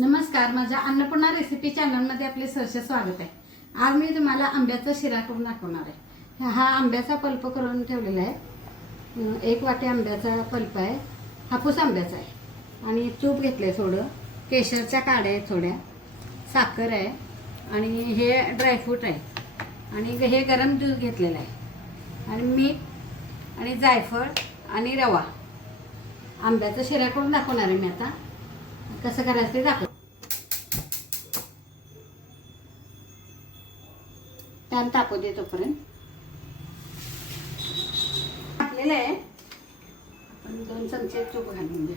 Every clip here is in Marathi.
नमस्कार माझ्या अन्नपूर्णा रेसिपी चॅनलमध्ये आपले सहर्ष स्वागत आहे. आज मी तुम्हाला आंब्याचा शिरा करून दाखवणार आहे. हा आंब्याचा पल्प करून ठेवलेला आहे. एक वाटी आंब्याचा पल्प आहे. हापूस आंब्याचा आहे. आणि तूप घेतलं आहे थोडं. केशरच्या काड्या आहेत थोड्या. साखर आहे. आणि हे ड्रायफ्रूट आहे. आणि हे गरम दूध घेतलेलं आहे. आणि मीठ आणि जायफळ आणि रवा. आंब्याचा शिरा करून दाखवणार आहे मी आता. कसं करायचं ते दाखव पॅन तापू दे तोपर्यंत टाकलेलं आहे. आपण दोन चमचे तूप घालून घ्या.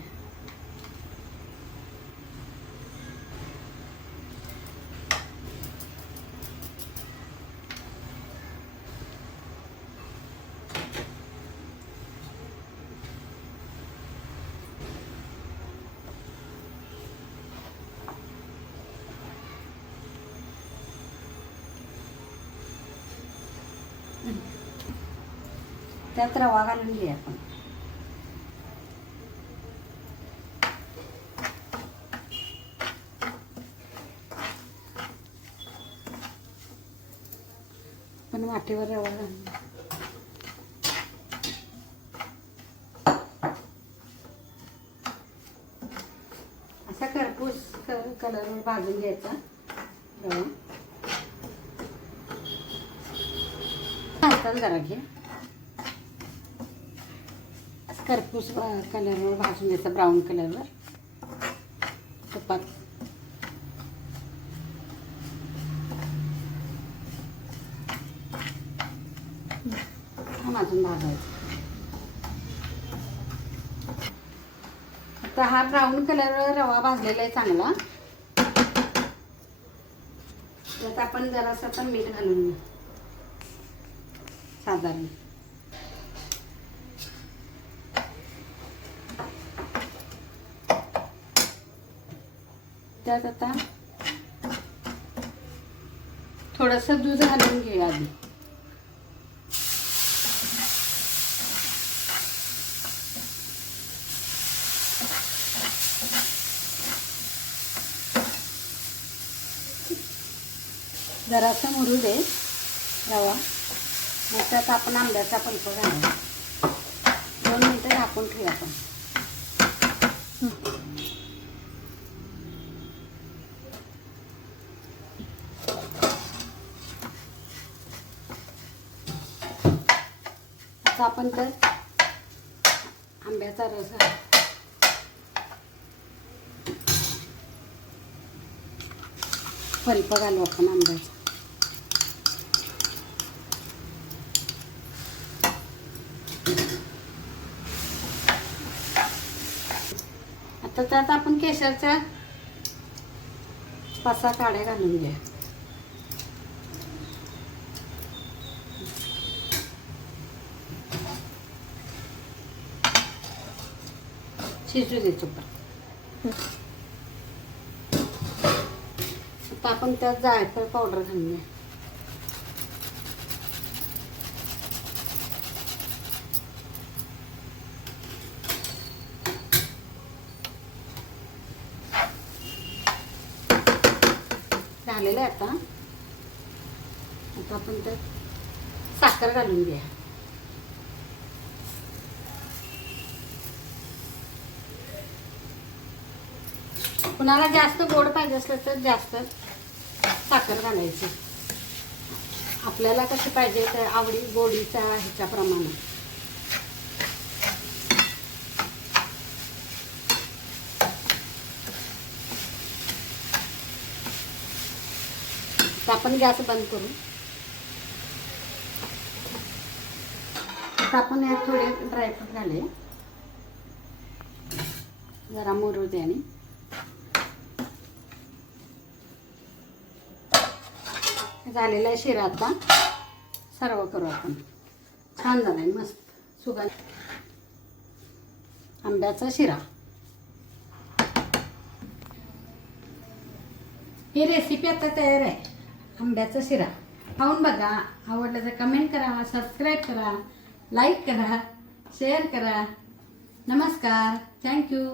त्यात रवा घालून घे आपण. पण वाटेवर रवा घालून असा खरपूस कलरवर भाजून घ्यायचा रवा. जरा घे. खरपूस कलरवर भाजून घ्यायचा ब्राऊन कलरवर तुपात हा भाजून भाजायचा. आता हा ब्राऊन कलरवर रवा भाजलेला आहे चांगला. त्यात आपण जरासं पण मीठ घालून घेऊ. साधारण. त्यात आता थोडस दूध घालून घे आधी. जरासा मुरू दे रवा. मग त्यात आपण आंब्याचा पल्प घालू दोन मिनटं झाकून ठेवू आपण. आता आपण तर आंब्याचा रस पल्प घालू आपण आंब्याचा. आता त्यात आपण केशरच्या पाच सहा काड्या घालून घ्या. शिजू दे चुपर आता आपण त्यात जायफळ पावडर घालून झालेलं आहे आता. आता आपण त्यात साखर घालून घ्या. कुणाला जास्त गोड पाहिजे असलं तर जास्त साखर घालायची. आपल्याला कशी पाहिजे तर आवडी गोडीच्या ह्याच्याप्रमाणे. तर आपण गॅस बंद करू. आता आपण यात थोडे ड्रायफ्रूट घाले जरा मोरू दे झालेला आहे शिरा आता. सर्व करू आपण. छान झाला आहे मस्त. सुगंध. आंब्याचा शिरा. ही रेसिपी आता तयार आहे. आंब्याचा शिरा. खाऊन बघा. आवडलं तर कमेंट करा सबस्क्राईब करा लाईक करा शेअर करा. नमस्कार. थँक्यू